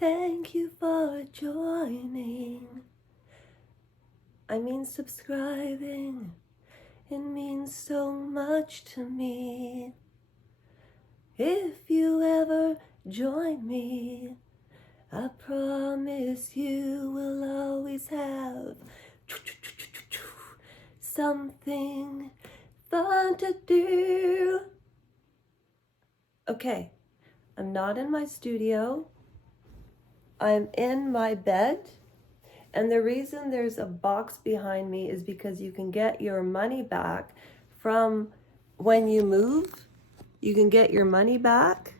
Thank you for joining. Subscribing. It means so much to me. If you ever join me, I promise you will always have something fun to do. Okay, I'm not in my studio. I'm in my bed. And the reason there's a box behind me is because you can get your money back from when you move. You can get your money back.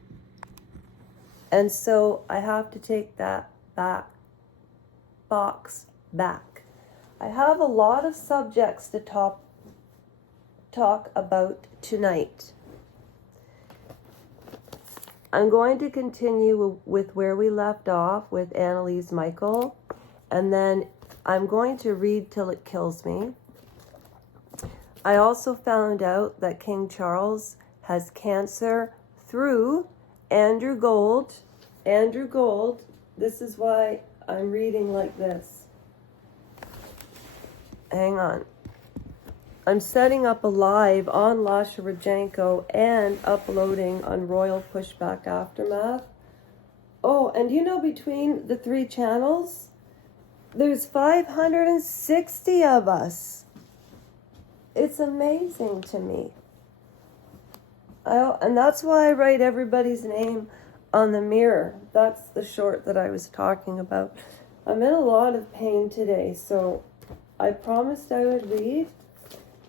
And so I have to take that box back. I have a lot of subjects to talk about tonight. I'm going to continue with where we left off with Annelise, Micheal. And then I'm going to read till it kills me. I also found out that King Charles has cancer through Andrew Gold. Andrew Gold, this is why I'm reading like this. Hang on. I'm setting up a live on Lasha Rajenko and uploading on Royal Pushback Aftermath. Oh, and you know, between the 3 channels, there's 560 of us. It's amazing to me. And that's why I write everybody's name on the mirror. That's the short that I was talking about. I'm in a lot of pain today, so I promised I would read.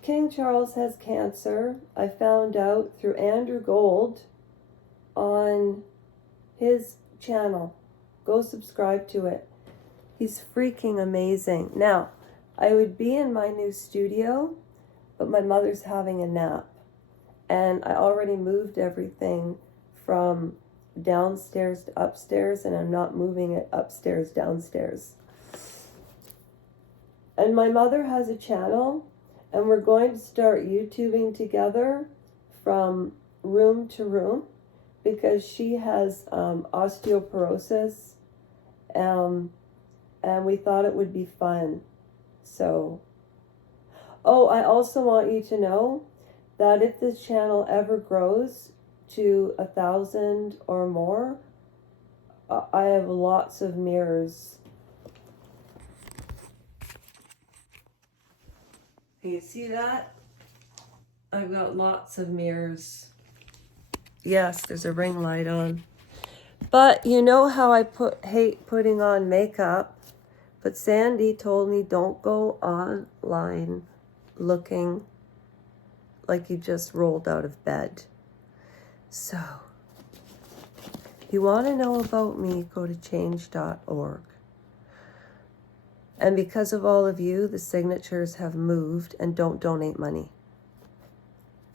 King Charles has cancer. I found out through Andrew Gold on his channel. Go subscribe to it. He's freaking amazing. Now, I would be in my new studio, but my mother's having a nap. And I already moved everything from downstairs to upstairs, and I'm not moving it upstairs, downstairs. And my mother has a channel, and we're going to start YouTubing together from room to room because she has osteoporosis. And we thought it would be fun. So, I also want you to know that if this channel ever grows to 1,000 or more, I have lots of mirrors. Can you see that? I've got lots of mirrors. Yes, there's a ring light on. But you know how I hate putting on makeup. But Sandy told me don't go online looking like you just rolled out of bed. So, if you want to know about me, go to change.org. And because of all of you, the signatures have moved, and don't donate money.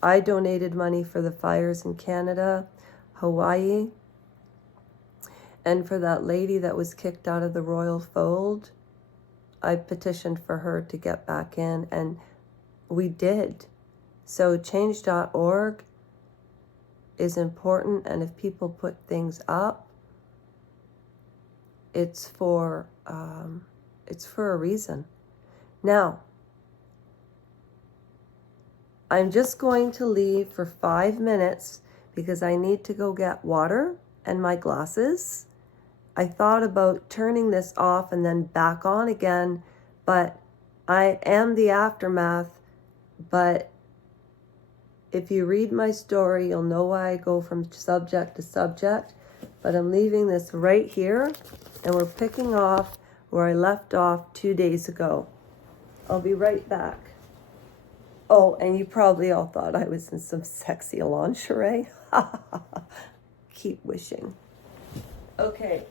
I donated money for the fires in Canada, Hawaii, and for that lady that was kicked out of the royal fold. I petitioned for her to get back in, and we did. So change.org is important, and if people put things up, it's for a reason. Now, I'm just going to leave for 5 minutes because I need to go get water and my glasses. I thought about turning this off and then back on again, but I am the aftermath. But if you read my story, you'll know why I go from subject to subject. But I'm leaving this right here, and we're picking off where I left off 2 days ago. I'll be right back. Oh, and you probably all thought I was in some sexy lingerie. Keep wishing. Okay.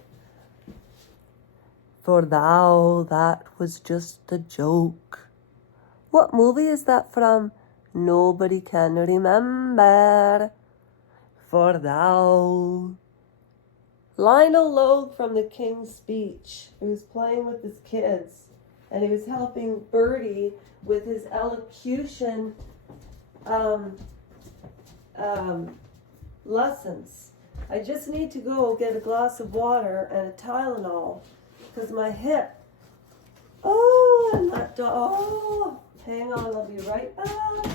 For thou, that was just a joke. What movie is that from? Nobody can remember. For thou. Lionel Logue from The King's Speech. He was playing with his kids, and he was helping Bertie with his elocution lessons. I just need to go get a glass of water and a Tylenol because my hip. Oh, and that oh, hang on, I'll be right back.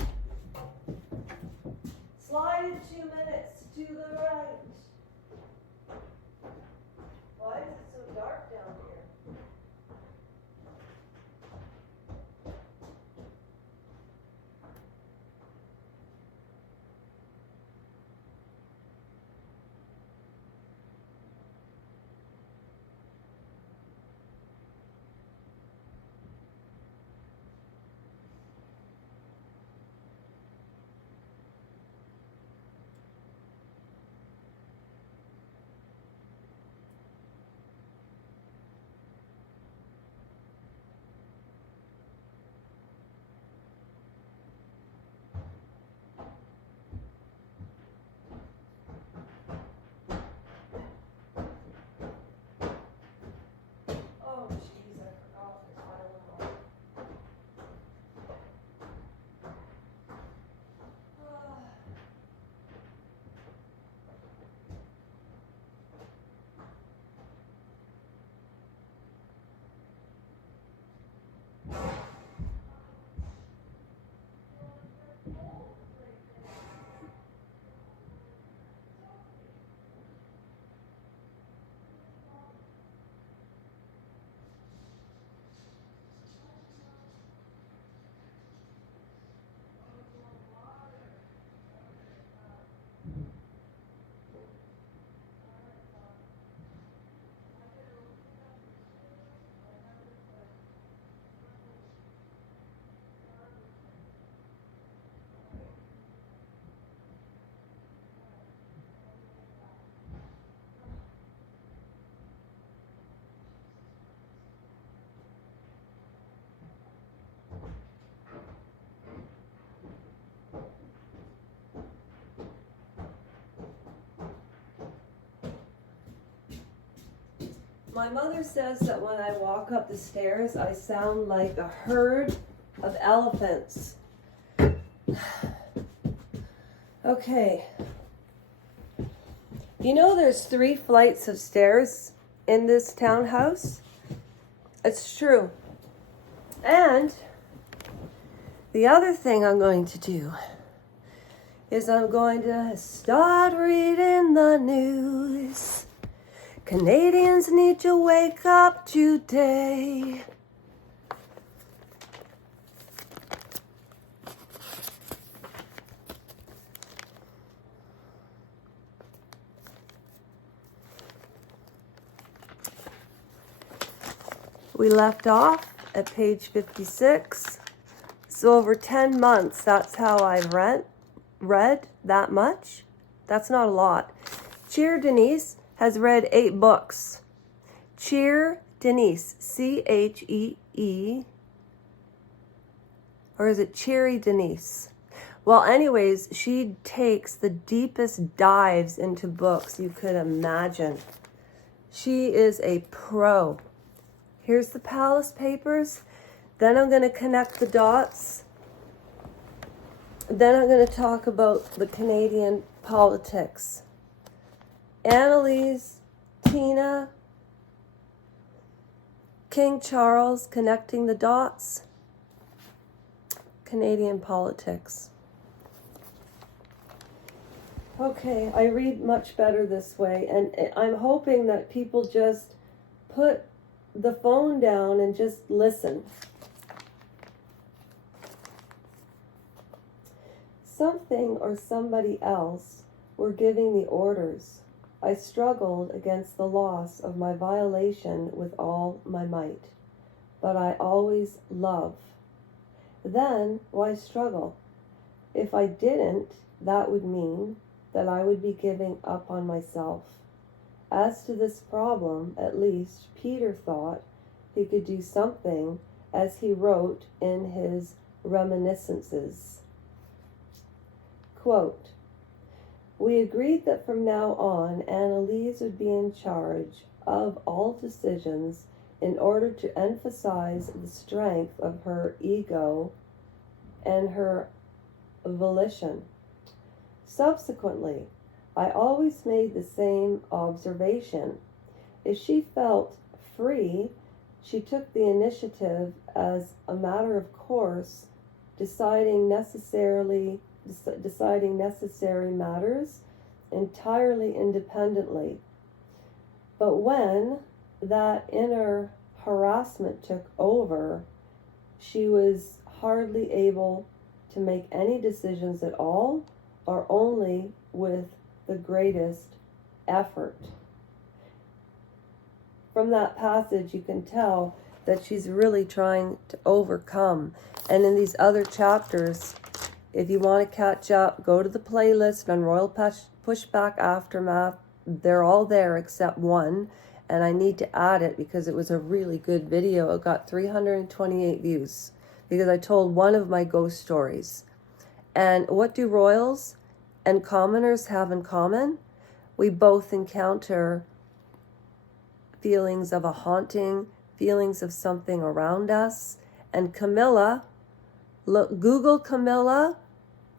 Slide in 2 minutes to the right. Why is it so dark down here? Oh, jeez, I forgot the Tylenol. My mother says that when I walk up the stairs, I sound like a herd of elephants. Okay. You know there's 3 flights of stairs in this townhouse? It's true. And the other thing I'm going to do is I'm going to start reading the news. Canadians need to wake up today. We left off at page 56. So over 10 months, that's how I've read that much. That's not a lot. Cheer Denise has read 8 books. Cheer Denise, C-H-E-E, or is it Cheery Denise? Well, anyways, she takes the deepest dives into books you could imagine. She is a pro. Here's the Palace Papers. Then I'm going to connect the dots. Then I'm going to talk about the Canadian politics. Annelise, Tina, King Charles, connecting the dots. Canadian politics. Okay, I read much better this way, and I'm hoping that people just put the phone down and just listen. Something or somebody else were giving the orders. I struggled against the loss of my violation with all my might, but I always love. Then why struggle? If I didn't, that would mean that I would be giving up on myself. As to this problem, at least Peter thought he could do something, as he wrote in his reminiscences. Quote, "We agreed that from now on, Annelise would be in charge of all decisions in order to emphasize the strength of her ego and her volition. Subsequently, I always made the same observation. If she felt free, she took the initiative as a matter of course, deciding necessary matters entirely independently. But when that inner harassment took over, she was hardly able to make any decisions at all, or only with the greatest effort. From that passage, you can tell that she's really trying to overcome. And in these other chapters, if you want to catch up, go to the playlist on Royal Pushback Aftermath. They're all there except one. And I need to add it because it was a really good video. It got 328 views because I told one of my ghost stories. And what do royals and commoners have in common? We both encounter feelings of a haunting, feelings of something around us. And Camilla, look, Google Camilla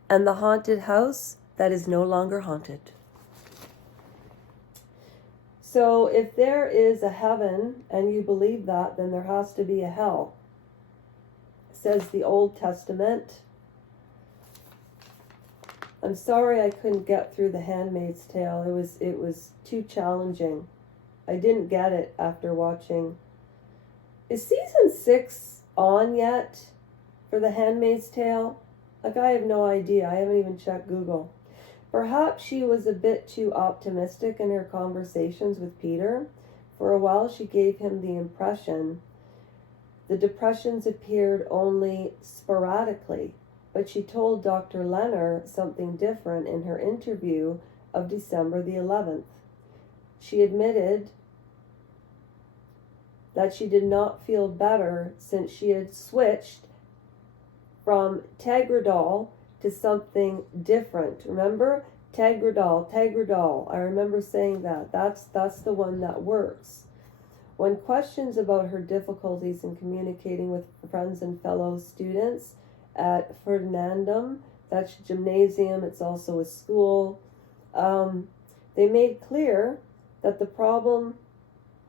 and the haunted house that is no longer haunted. So if there is a heaven and you believe that, then there has to be a hell, says the Old Testament. I'm sorry I couldn't get through The Handmaid's Tale. It was too challenging. I didn't get it after watching. Is season 6 on yet for The Handmaid's Tale? Like, I have no idea. I haven't even checked Google. Perhaps she was a bit too optimistic in her conversations with Peter. For a while she gave him the impression the depressions appeared only sporadically, but she told Dr. Leonard something different in her interview of December the 11th. She admitted that she did not feel better since she had switched from Tegradol to something different. Remember? Tegradol. I remember saying that. That's the one that works. When questions about her difficulties in communicating with friends and fellow students at Ferdinandum, that's gymnasium, it's also a school, they made clear that the problem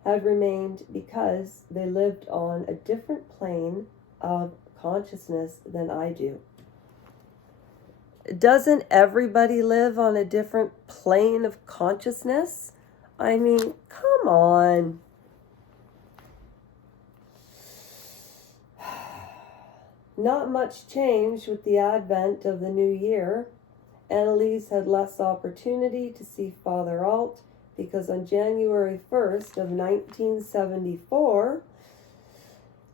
had remained because they lived on a different plane of consciousness than I do. Doesn't everybody live on a different plane of consciousness? I mean, come on. Not much changed with the advent of the new year. Annelise had less opportunity to see Father Alt because on January 1st of 1974,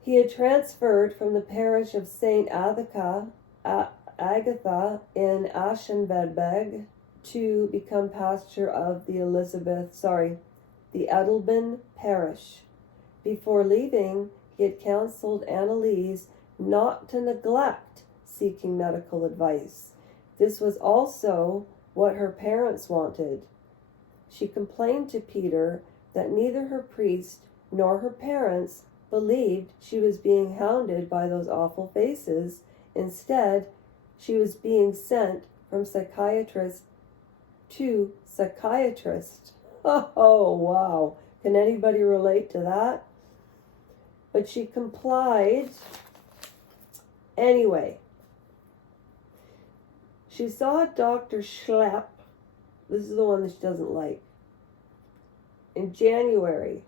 he had transferred from the parish of St. Agatha in Aschenberg to become pastor of the Edelben parish. Before leaving, he had counseled Annelise not to neglect seeking medical advice. This was also what her parents wanted. She complained to Peter that neither her priest nor her parents believed she was being hounded by those awful faces. Instead, she was being sent from psychiatrist to psychiatrist. Oh, wow. Can anybody relate to that? But she complied anyway. She saw Dr. Schlepp. This is the one that she doesn't like. In January.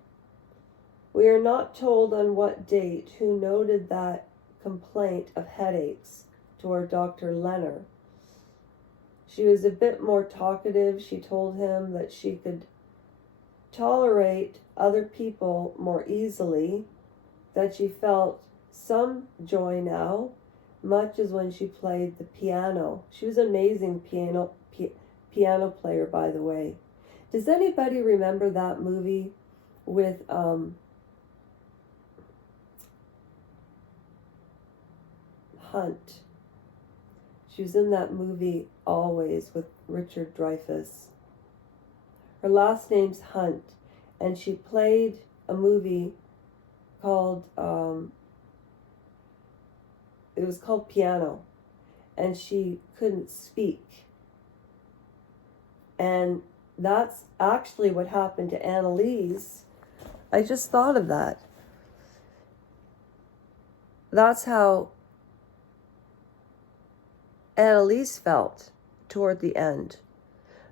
We are not told on what date who noted that complaint of headaches to our Dr. Leonard. She was a bit more talkative. She told him that she could tolerate other people more easily, that she felt some joy now, much as when she played the piano. She was an amazing piano player, by the way. Does anybody remember that movie with Hunt? She was in that movie Always with Richard Dreyfuss. Her last name's Hunt, and she played a movie called it was called Piano, and she couldn't speak. And that's actually what happened to Annelise. I just thought of that. That's how Annelise felt toward the end.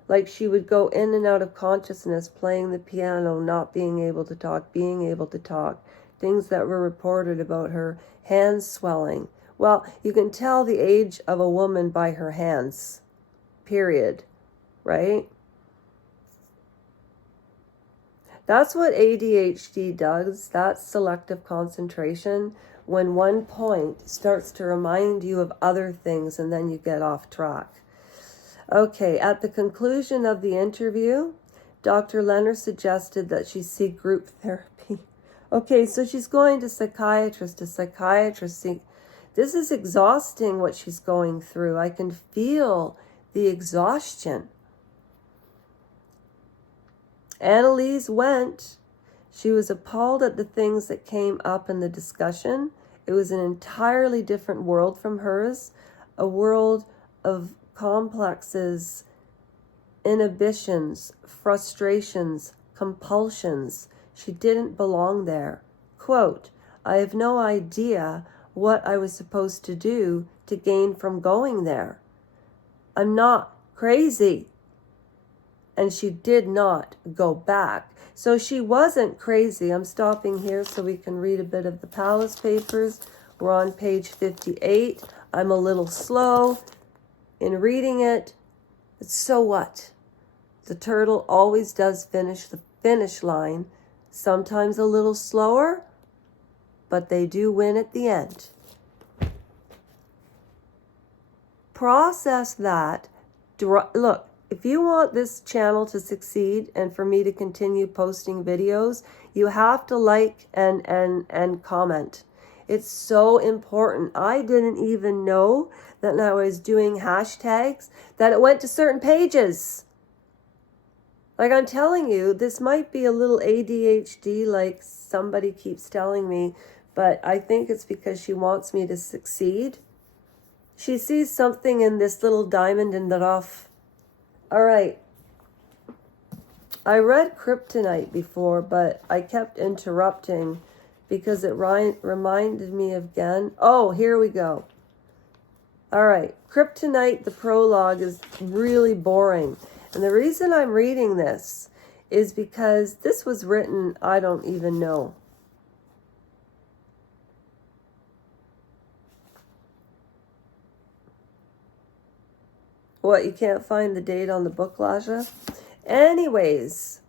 Like she would go in and out of consciousness, playing the piano, not being able to talk, being able to talk. Things that were reported about her hands swelling. Well, you can tell the age of a woman by her hands, period, right? That's what ADHD does. That's selective concentration. When one point starts to remind you of other things and then you get off track. Okay, at the conclusion of the interview, Dr. Leonard suggested that she seek group therapy. Okay, so she's going to psychiatrist. This is exhausting what she's going through. I can feel the exhaustion. Annelise went. She was appalled at the things that came up in the discussion. It was an entirely different world from hers, a world of complexes, inhibitions, frustrations, compulsions. She didn't belong there. Quote, I have no idea what I was supposed to do to gain from going there. I'm not crazy. And she did not go back. So she wasn't crazy. I'm stopping here so we can read a bit of the Palace Papers. We're on page 58. I'm a little slow in reading it. But so what? The turtle always does finish the finish line. Sometimes a little slower, but they do win at the end. Process that. Look, if you want this channel to succeed and for me to continue posting videos, you have to like and comment. It's so important. I didn't even know that when I was doing hashtags that it went to certain pages. Like I'm telling you, this might be a little ADHD like somebody keeps telling me, but I think it's because she wants me to succeed. She sees something in this little diamond in the rough. All right. I read Kryptonite before, but I kept interrupting because it reminded me of again. Oh, here we go. All right. Kryptonite, the prologue, is really boring. And the reason I'm reading this is because this was written, I don't even know. What, you can't find the date on the book, Lasha? Anyways,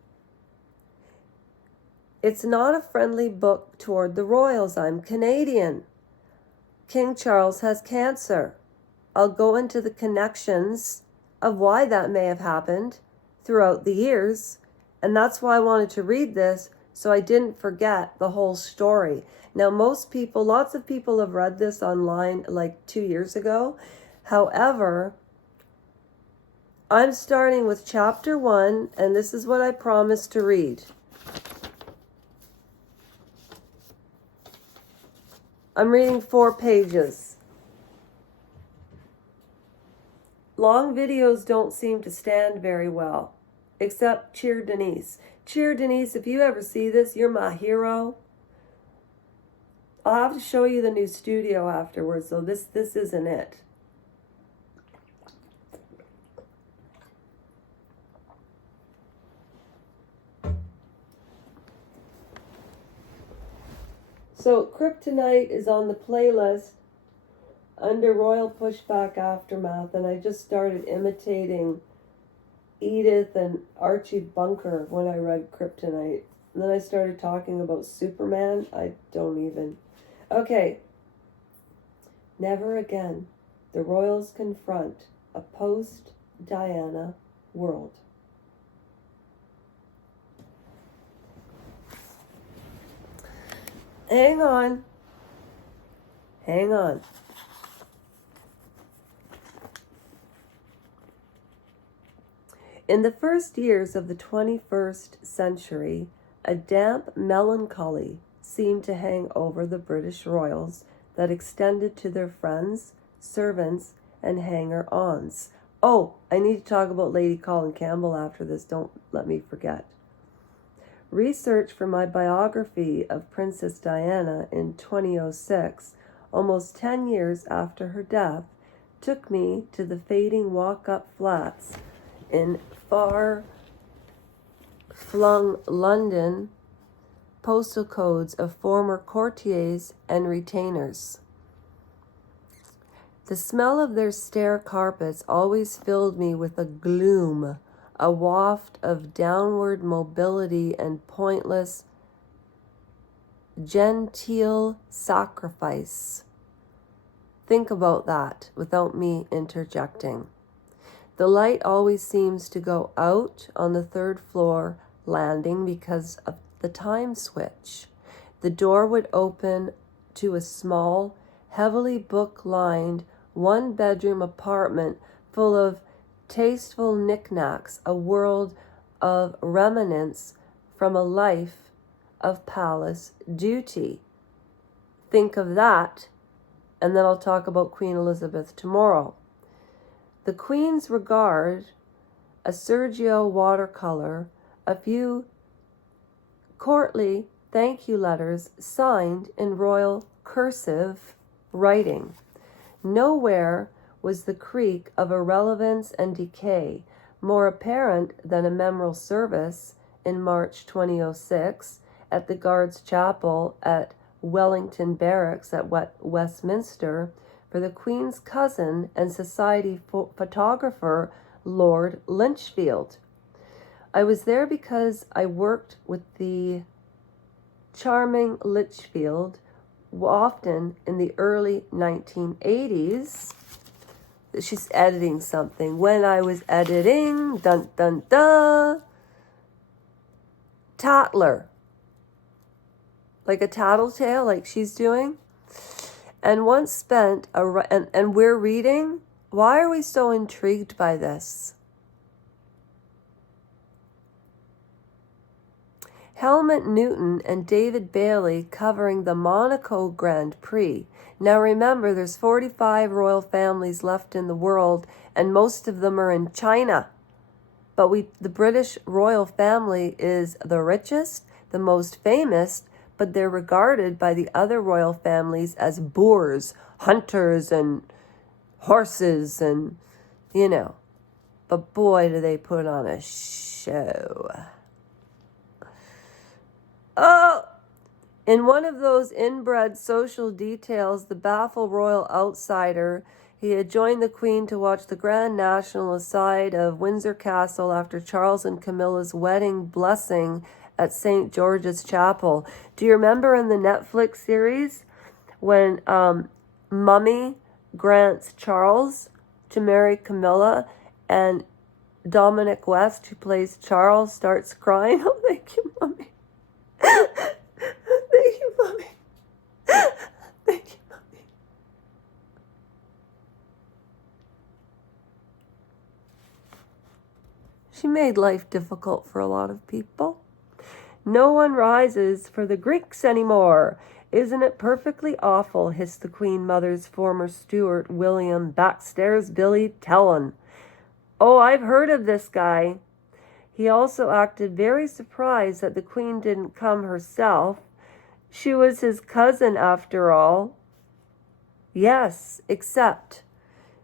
it's not a friendly book toward the royals. I'm Canadian. King Charles has cancer. I'll go into the connections of why that may have happened throughout the years. And that's why I wanted to read this, so I didn't forget the whole story. Now, lots of people have read this online like 2 years ago. However, I'm starting with chapter 1, and this is what I promised to read. I'm reading 4 pages. Long videos don't seem to stand very well, except Cheer Denise. Cheer Denise, if you ever see this, you're my hero. I'll have to show you the new studio afterwards, so this isn't it. So Kryptonite is on the playlist under Royal Pushback Aftermath, and I just started imitating Edith and Archie Bunker when I read Kryptonite. And then I started talking about Superman. I don't even. Okay. Never again. The royals confront a post-Diana world. Hang on. Hang on. In the first years of the 21st century, a damp melancholy seemed to hang over the British royals that extended to their friends, servants, and hanger-ons, Oh, I need to talk about Lady Colin Campbell after this. Don't let me forget. Research for my biography of Princess Diana in 2006, almost 10 years after her death, took me to the fading walk-up flats in far-flung London, postal codes of former courtiers and retainers. The smell of their stair carpets always filled me with a gloom, a waft of downward mobility and pointless, genteel sacrifice. Think about that without me interjecting. The light always seems to go out on the third floor landing because of the time switch. The door would open to a small, heavily book-lined, one-bedroom apartment full of tasteful knickknacks, a world of remnants from a life of palace duty. Think of that, and then I'll talk about Queen Elizabeth tomorrow. The Queen's regard, a Sergio watercolor, a few courtly thank you letters signed in royal cursive writing. Nowhere was the creak of irrelevance and decay more apparent than a memorial service in March 2006 at the Guards' Chapel at Wellington Barracks at Westminster for the Queen's cousin and society photographer, Lord Lichfield. I was there because I worked with the charming Lichfield often in the early 1980s. She's editing something. When I was editing, dun dun dun, Tatler. Like a tattletale, like she's doing. And once spent, and we're reading. Why are we so intrigued by this? Helmut Newton and David Bailey covering the Monaco Grand Prix. Now remember, there's 45 royal families left in the world, and most of them are in China. But the British royal family is the richest, the most famous, but they're regarded by the other royal families as boors, hunters, and horses, and, But boy, do they put on a show. Oh, in one of those inbred social details, the baffled royal outsider, he had joined the Queen to watch the Grand National aside of Windsor Castle after Charles and Camilla's wedding blessing at St. George's Chapel. Do you remember in the Netflix series when Mummy grants Charles to marry Camilla and Dominic West, who plays Charles, starts crying? Oh, thank you, Mummy. Thank you, Mommy. Thank you, Mommy. She made life difficult for a lot of people. No one rises for the Greeks anymore. Isn't it perfectly awful, hissed the Queen Mother's former steward, William Backstairs Billy Tellon. Oh, I've heard of this guy. He also acted very surprised that the Queen didn't come herself. She was his cousin, after all. Yes, except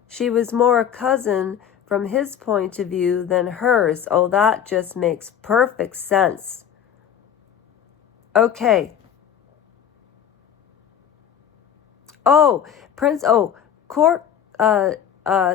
she was more a cousin from his point of view than hers. Oh, that just makes perfect sense. Okay. Oh, court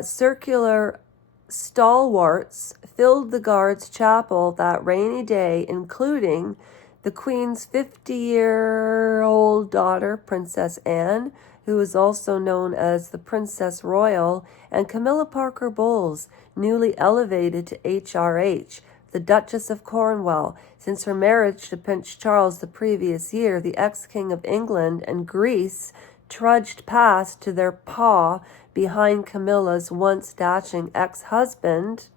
circular stalwarts filled the Guards' Chapel that rainy day, including the Queen's 50-year-old daughter, Princess Anne, who is also known as the Princess Royal, and Camilla Parker Bowles, newly elevated to HRH, the Duchess of Cornwall. Since her marriage to Prince Charles the previous year, the ex-King of England and Greece trudged past to their paw behind Camilla's once dashing ex-husband,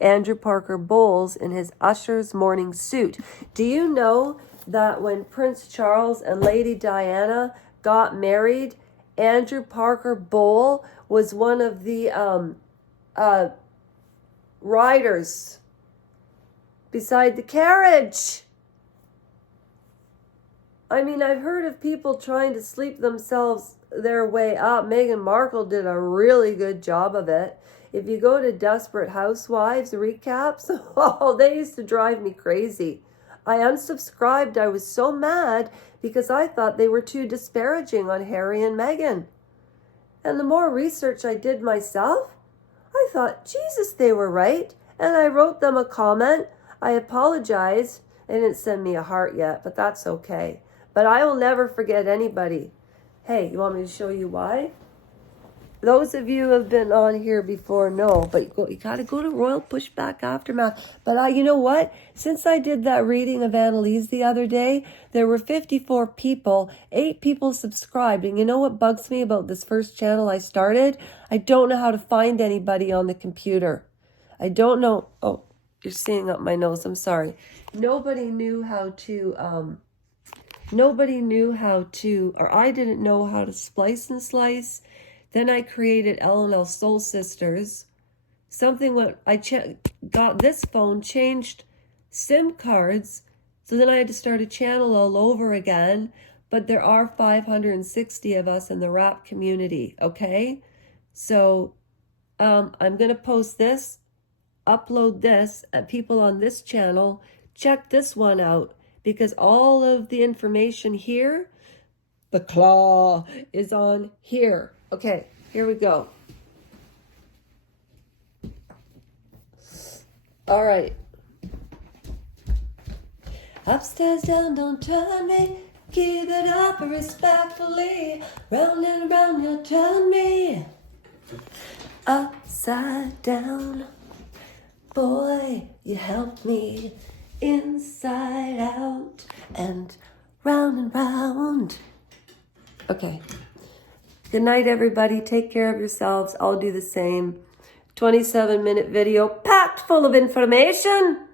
Andrew Parker Bowles, in his usher's morning suit. Do you know that when Prince Charles and Lady Diana got married, Andrew Parker Bowles was one of the riders beside the carriage. I mean, I've heard of people trying to sleep themselves their way up. Meghan Markle did a really good job of it. If you go to Desperate Housewives recaps, oh, they used to drive me crazy. I unsubscribed. I was so mad because I thought they were too disparaging on Harry and Meghan. And the more research I did myself, I thought, Jesus, they were right. And I wrote them a comment. I apologized. They didn't send me a heart yet, but that's okay. But I will never forget anybody. Hey, you want me to show you why? Those of you who have been on here before know, but you got to go to Royal Pushback Aftermath. But you know what? Since I did that reading of Annelise the other day, there were 54 people, 8 people subscribed. And you know what bugs me about this first channel I started? I don't know how to find anybody on the computer. I don't know. Oh, you're seeing up my nose. I'm sorry. Nobody knew how to, or I didn't know how to splice and slice. Then I created L&L Soul Sisters. Something what I got this phone, changed SIM cards. So then I had to start a channel all over again. But there are 560 of us in the rap community, okay? So I'm going to post this, upload this, and people on this channel, check this one out. Because all of the information here, the claw, is on here. Okay, here we go. All right. Upstairs, down, don't turn me. Keep it up respectfully. Round and round, you'll turn me. Upside down. Boy, you helped me. Inside out and round. Okay. Good night, everybody. Take care of yourselves. I'll do the same. 27-minute video packed full of information.